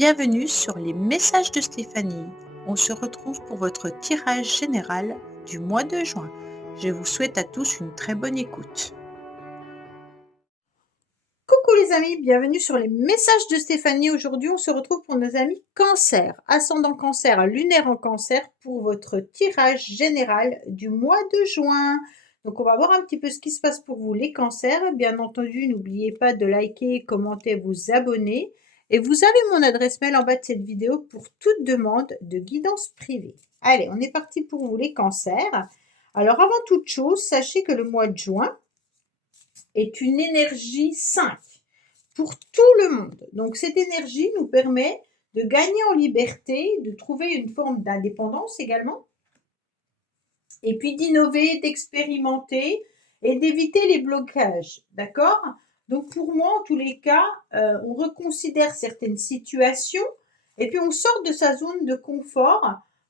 Bienvenue sur les messages de Stéphanie. On se retrouve pour votre tirage général du mois de juin. Je vous souhaite à tous une très bonne écoute. Coucou les amis, bienvenue sur les messages de Stéphanie. Aujourd'hui, on se retrouve pour nos amis Cancer, ascendant Cancer, lunaire en Cancer, pour votre tirage général du mois de juin. Donc, on va voir un petit peu ce qui se passe pour vous les Cancers. Bien entendu, n'oubliez pas de liker, commenter, vous abonner. Et vous avez mon adresse mail en bas de cette vidéo pour toute demande de guidance privée. Allez, on est parti pour vous les Cancers. Alors, avant toute chose, sachez que le mois de juin est une énergie 5 pour tout le monde. Donc cette énergie nous permet de gagner en liberté, de trouver une forme d'indépendance également, et puis d'innover, d'expérimenter et d'éviter les blocages. D'accord? Donc pour moi, en tous les cas, on reconsidère certaines situations et puis on sort de sa zone de confort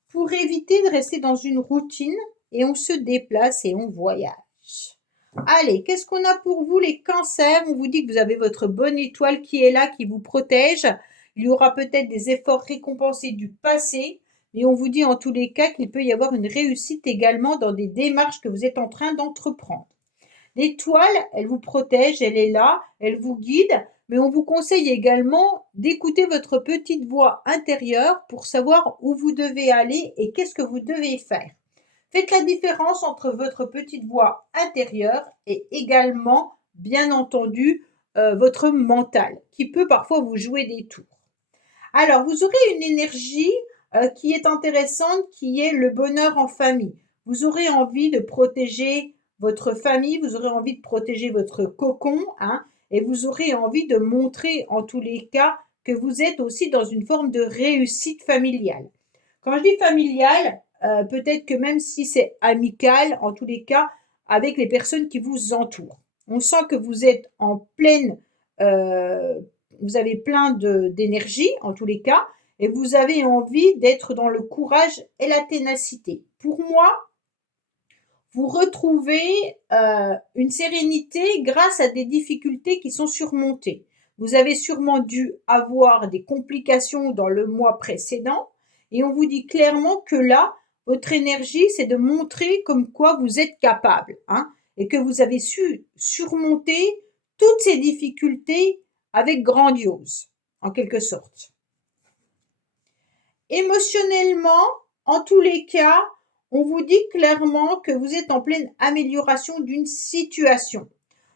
pour éviter de rester dans une routine et on se déplace et on voyage. Allez, qu'est-ce qu'on a pour vous les Cancers? On vous dit que vous avez votre bonne étoile qui est là, qui vous protège. Il y aura peut-être des efforts récompensés du passé, mais on vous dit en tous les cas qu'il peut y avoir une réussite également dans des démarches que vous êtes en train d'entreprendre. L'étoile, elle vous protège, elle est là, elle vous guide, mais on vous conseille également d'écouter votre petite voix intérieure pour savoir où vous devez aller et qu'est-ce que vous devez faire. Faites la différence entre votre petite voix intérieure et également, bien entendu, votre mental, qui peut parfois vous jouer des tours. Alors, vous aurez une énergie qui est intéressante, qui est le bonheur en famille. Vous aurez envie de protéger votre famille, vous aurez envie de protéger votre cocon, hein, et vous aurez envie de montrer en tous les cas que vous êtes aussi dans une forme de réussite familiale. Quand je dis familiale, peut-être que même si c'est amical, en tous les cas, avec les personnes qui vous entourent. On sent que vous êtes en pleine, vous avez plein d'énergie, en tous les cas, et vous avez envie d'être dans le courage et la ténacité. Pour moi, vous retrouvez une sérénité grâce à des difficultés qui sont surmontées. Vous avez sûrement dû avoir des complications dans le mois précédent et on vous dit clairement que là, votre énergie, c'est de montrer comme quoi vous êtes capable, hein, et que vous avez su surmonter toutes ces difficultés avec grandiose, en quelque sorte. Émotionnellement, en tous les cas, on vous dit clairement que vous êtes en pleine amélioration d'une situation.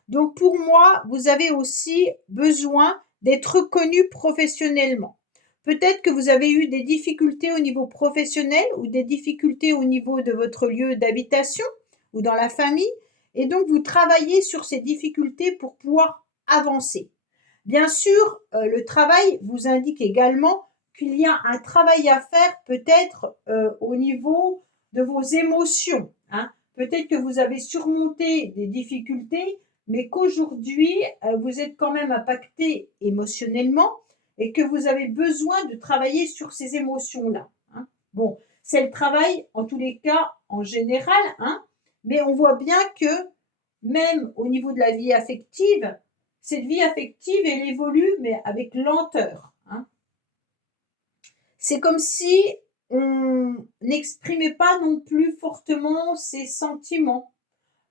Donc pour moi, vous avez aussi besoin d'être reconnu professionnellement. Peut-être que vous avez eu des difficultés au niveau professionnel ou des difficultés au niveau de votre lieu d'habitation ou dans la famille, et donc vous travaillez sur ces difficultés pour pouvoir avancer. Bien sûr, le travail vous indique également qu'il y a un travail à faire peut-être au niveau de vos émotions, hein. Peut-être que vous avez surmonté des difficultés, mais qu'aujourd'hui, vous êtes quand même impacté émotionnellement et que vous avez besoin de travailler sur ces émotions-là, hein. Bon, c'est le travail, en tous les cas, en général, hein, mais on voit bien que même au niveau de la vie affective, cette vie affective, elle évolue, mais avec lenteur, hein. C'est comme si on n'exprimait pas non plus fortement ses sentiments.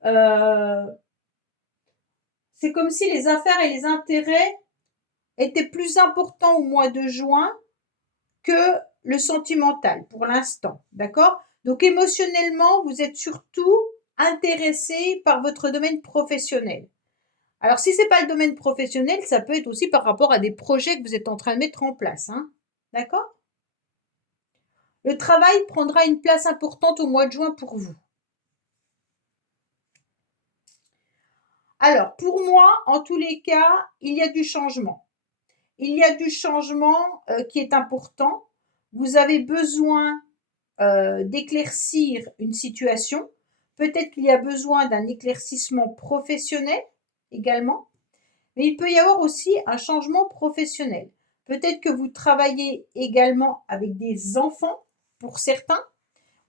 Euh, c'est comme si les affaires et les intérêts étaient plus importants au mois de juin que le sentimental pour l'instant, d'accord? Donc émotionnellement, vous êtes surtout intéressé par votre domaine professionnel. Alors si c'est pas le domaine professionnel, ça peut être aussi par rapport à des projets que vous êtes en train de mettre en place, hein, d'accord? Le travail prendra une place importante au mois de juin pour vous. Alors, pour moi, en tous les cas, il y a du changement. Il y a du changement qui est important. Vous avez besoin d'éclaircir une situation. Peut-être qu'il y a besoin d'un éclaircissement professionnel également. Mais il peut y avoir aussi un changement professionnel. Peut-être que vous travaillez également avec des enfants pour certains,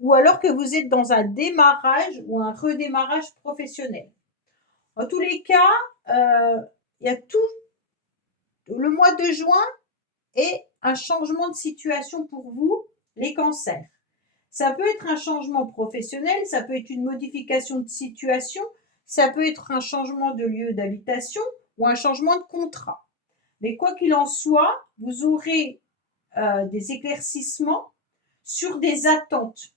ou alors que vous êtes dans un démarrage ou un redémarrage professionnel. En tous les cas, il y a tout le mois de juin, et un changement de situation pour vous, les cancers. Ça peut être un changement professionnel, ça peut être une modification de situation, ça peut être un changement de lieu d'habitation ou un changement de contrat. Mais quoi qu'il en soit, vous aurez des éclaircissements sur des attentes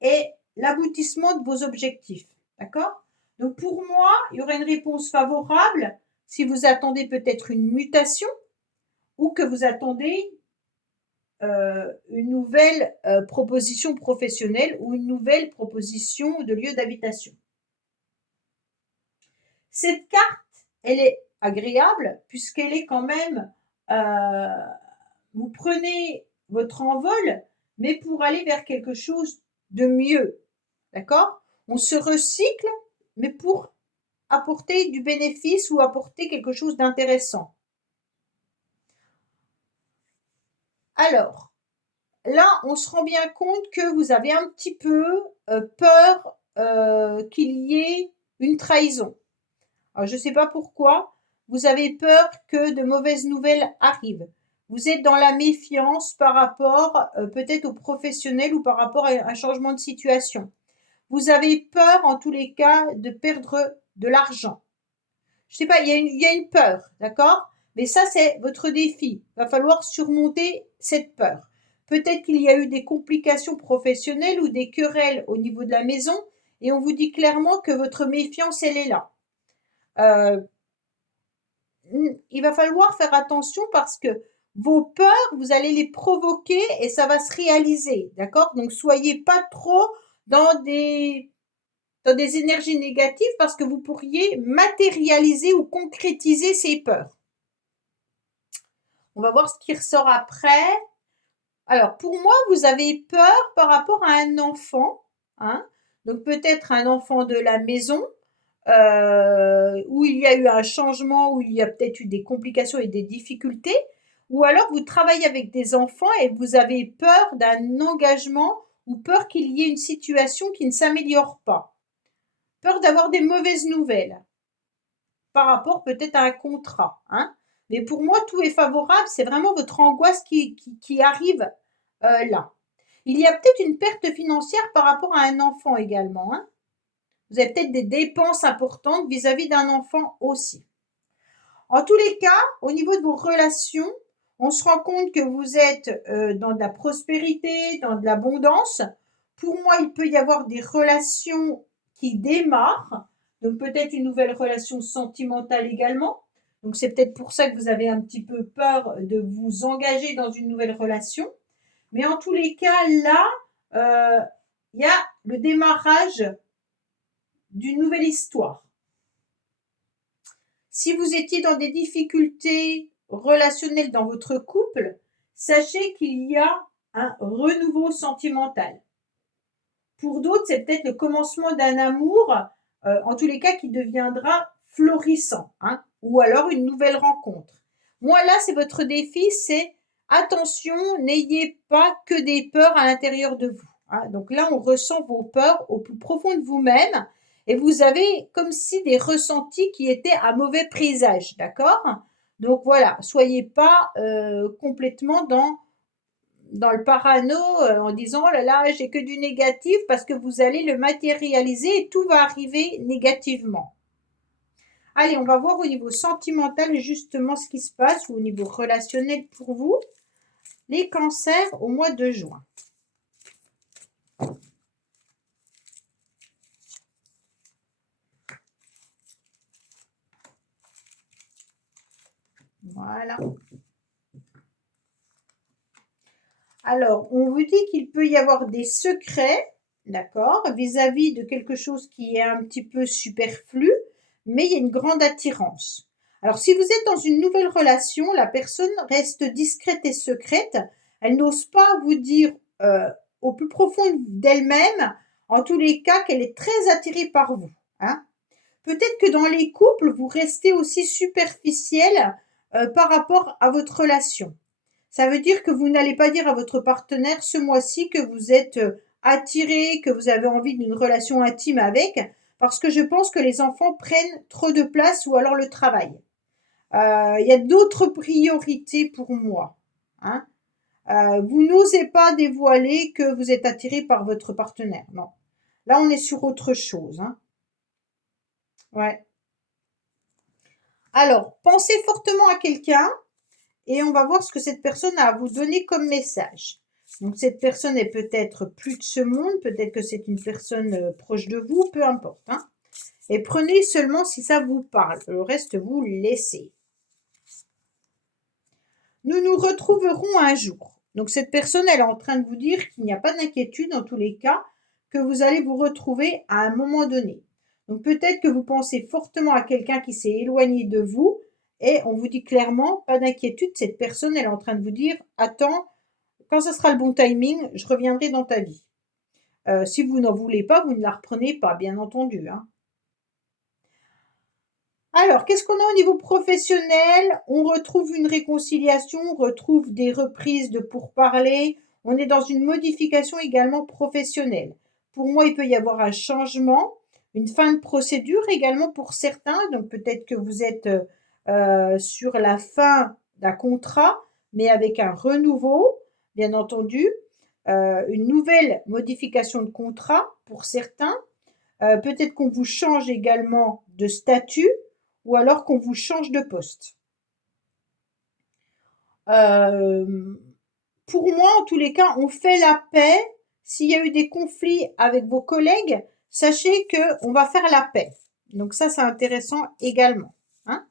et l'aboutissement de vos objectifs. D'accord? Donc pour moi, il y aurait une réponse favorable si vous attendez peut-être une mutation ou que vous attendez une nouvelle proposition professionnelle ou une nouvelle proposition de lieu d'habitation. Cette carte, elle est agréable puisqu'elle est quand même, vous prenez votre envol, mais pour aller vers quelque chose de mieux. D'accord? On se recycle, mais pour apporter du bénéfice ou apporter quelque chose d'intéressant. Alors, là, on se rend bien compte que vous avez un petit peu peur qu'il y ait une trahison. Alors, je ne sais pas pourquoi, vous avez peur que de mauvaises nouvelles arrivent. Vous êtes dans la méfiance par rapport peut-être aux professionnels ou par rapport à un changement de situation. Vous avez peur en tous les cas de perdre de l'argent. Je sais pas, il y a une peur, d'accord? Mais ça, c'est votre défi. Il va falloir surmonter cette peur. Peut-être qu'il y a eu des complications professionnelles ou des querelles au niveau de la maison et on vous dit clairement que votre méfiance, elle est là. Il va falloir faire attention parce que vos peurs, vous allez les provoquer et ça va se réaliser, d'accord? Donc, soyez pas trop dans des énergies négatives parce que vous pourriez matérialiser ou concrétiser ces peurs. On va voir ce qui ressort après. Alors, pour moi, vous avez peur par rapport à un enfant, hein? Donc peut-être un enfant de la maison, où il y a eu un changement, où il y a peut-être eu des complications et des difficultés, ou alors vous travaillez avec des enfants et vous avez peur d'un engagement ou peur qu'il y ait une situation qui ne s'améliore pas. Peur d'avoir des mauvaises nouvelles par rapport peut-être à un contrat, hein. Mais pour moi, tout est favorable, c'est vraiment votre angoisse qui arrive là. Il y a peut-être une perte financière par rapport à un enfant également, hein. Vous avez peut-être des dépenses importantes vis-à-vis d'un enfant aussi. En tous les cas, au niveau de vos relations, on se rend compte que vous êtes dans de la prospérité, dans de l'abondance. Pour moi, il peut y avoir des relations qui démarrent, donc peut-être une nouvelle relation sentimentale également. Donc c'est peut-être pour ça que vous avez un petit peu peur de vous engager dans une nouvelle relation. Mais en tous les cas, là, il y a le démarrage d'une nouvelle histoire. Si vous étiez dans des difficultés relationnelles dans votre couple, sachez qu'il y a un renouveau sentimental. Pour d'autres, c'est peut-être le commencement d'un amour, en tous les cas qui deviendra florissant, hein, ou alors une nouvelle rencontre. Moi, là, c'est votre défi, c'est attention, n'ayez pas que des peurs à l'intérieur de vous, hein. Donc là, on ressent vos peurs au plus profond de vous-même et vous avez comme si des ressentis qui étaient à mauvais présage, d'accord? Donc voilà, soyez pas complètement dans le parano en disant oh là là, j'ai que du négatif parce que vous allez le matérialiser et tout va arriver négativement. Allez, on va voir au niveau sentimental justement ce qui se passe ou au niveau relationnel pour vous. Les cancers au mois de juin. Voilà. Alors, on vous dit qu'il peut y avoir des secrets, d'accord, vis-à-vis de quelque chose qui est un petit peu superflu, mais il y a une grande attirance. Alors, si vous êtes dans une nouvelle relation, la personne reste discrète et secrète. Elle n'ose pas vous dire au plus profond d'elle-même, en tous les cas, qu'elle est très attirée par vous, hein. Peut-être que dans les couples, vous restez aussi superficiel par rapport à votre relation. Ça veut dire que vous n'allez pas dire à votre partenaire ce mois-ci que vous êtes attiré, que vous avez envie d'une relation intime avec, parce que je pense que les enfants prennent trop de place ou alors le travail. Il y a d'autres priorités pour moi, hein. Vous n'osez pas dévoiler que vous êtes attiré par votre partenaire, non. Là, on est sur autre chose, hein. Ouais. Alors, pensez fortement à quelqu'un et on va voir ce que cette personne a à vous donner comme message. Donc, cette personne est peut-être plus de ce monde, peut-être que c'est une personne proche de vous, peu importe, hein. Et prenez seulement si ça vous parle. Le reste, vous laissez. Nous nous retrouverons un jour. Donc cette personne, elle est en train de vous dire qu'il n'y a pas d'inquiétude dans tous les cas, que vous allez vous retrouver à un moment donné. Donc peut-être que vous pensez fortement à quelqu'un qui s'est éloigné de vous et on vous dit clairement, pas d'inquiétude, cette personne, elle est en train de vous dire, attends, quand ce sera le bon timing, je reviendrai dans ta vie. Si vous n'en voulez pas, vous ne la reprenez pas, bien entendu, hein. Alors, qu'est-ce qu'on a au niveau professionnel? On retrouve une réconciliation, on retrouve des reprises de pourparlers. On est dans une modification également professionnelle. Pour moi, il peut y avoir un changement, une fin de procédure également pour certains. Donc, peut-être que vous êtes sur la fin d'un contrat, mais avec un renouveau, bien entendu. Une nouvelle modification de contrat pour certains. Peut-être qu'on vous change également de statut ou alors qu'on vous change de poste. Pour moi, en tous les cas, on fait la paix. S'il y a eu des conflits avec vos collègues, sachez qu'on va faire la paix. Donc ça, c'est intéressant également, hein.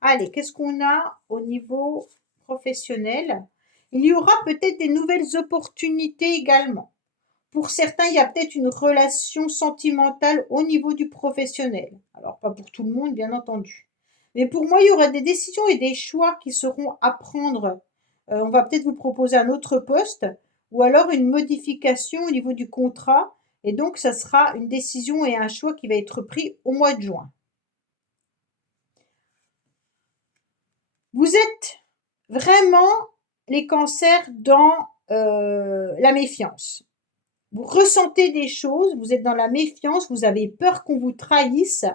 Allez, qu'est-ce qu'on a au niveau professionnel? Il y aura peut-être des nouvelles opportunités également. Pour certains, il y a peut-être une relation sentimentale au niveau du professionnel. Alors, pas pour tout le monde, bien entendu. Mais pour moi, il y aura des décisions et des choix qui seront à prendre. On va peut-être vous proposer un autre poste ou alors une modification au niveau du contrat. Et donc, ça sera une décision et un choix qui va être pris au mois de juin. Vous êtes vraiment les cancers dans la méfiance. Vous ressentez des choses, vous êtes dans la méfiance, vous avez peur qu'on vous trahisse.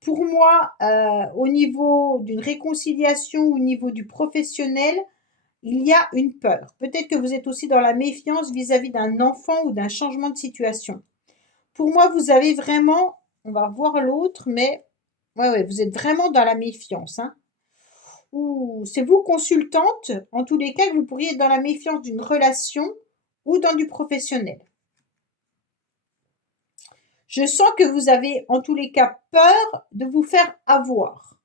Pour moi, au niveau d'une réconciliation, au niveau du professionnel, il y a une peur. Peut-être que vous êtes aussi dans la méfiance vis-à-vis d'un enfant ou d'un changement de situation. Pour moi, vous avez vraiment, on va voir l'autre, mais ouais, vous êtes vraiment dans la méfiance, hein. Ou c'est vous consultante, en tous les cas, que vous pourriez être dans la méfiance d'une relation ou dans du professionnel. Je sens que vous avez en tous les cas peur de vous faire avoir,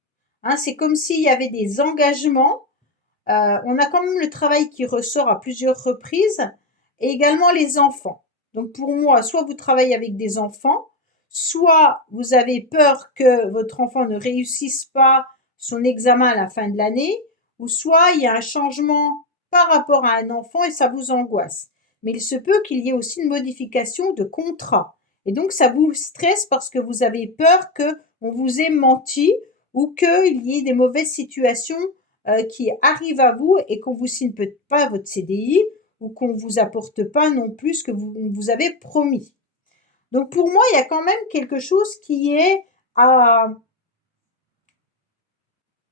hein. C'est comme s'il y avait des engagements. On a quand même le travail qui ressort à plusieurs reprises et également les enfants. Donc pour moi, soit vous travaillez avec des enfants, soit vous avez peur que votre enfant ne réussisse pas son examen à la fin de l'année, ou soit il y a un changement par rapport à un enfant et ça vous angoisse. Mais il se peut qu'il y ait aussi une modification de contrat. Et donc ça vous stresse parce que vous avez peur qu'on vous ait menti ou qu'il y ait des mauvaises situations qui arrivent à vous et qu'on vous signe peut-être pas votre CDI ou qu'on vous apporte pas non plus ce que vous avez promis. Donc pour moi, il y a quand même quelque chose qui est à,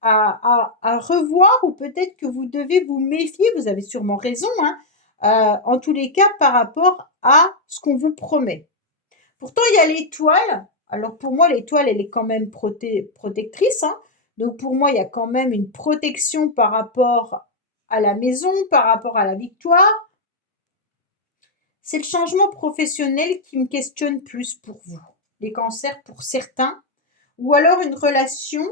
à revoir ou peut-être que vous devez vous méfier, vous avez sûrement raison, hein, en tous les cas par rapport à ce qu'on vous promet. Pourtant, il y a l'étoile. Alors pour moi, l'étoile, elle est quand même protectrice, hein. Donc pour moi, il y a quand même une protection par rapport à la maison, par rapport à la victoire. C'est le changement professionnel qui me questionne plus pour vous. Les cancers pour certains. Ou alors une relation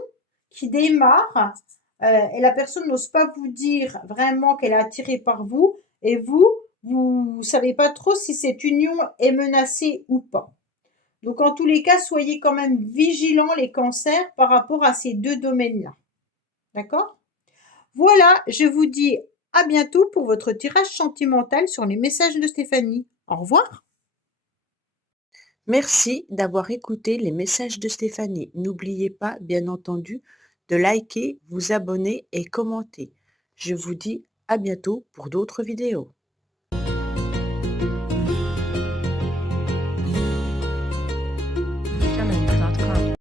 qui démarre et la personne n'ose pas vous dire vraiment qu'elle est attirée par vous et vous ne savez pas trop si cette union est menacée ou pas. Donc en tous les cas, soyez quand même vigilants les cancers par rapport à ces deux domaines-là. D'accord? Voilà, je vous dis à bientôt pour votre tirage sentimental sur les messages de Stéphanie. Au revoir. Merci d'avoir écouté les messages de Stéphanie. N'oubliez pas, bien entendu, de liker, vous abonner et commenter. Je vous dis à bientôt pour d'autres vidéos.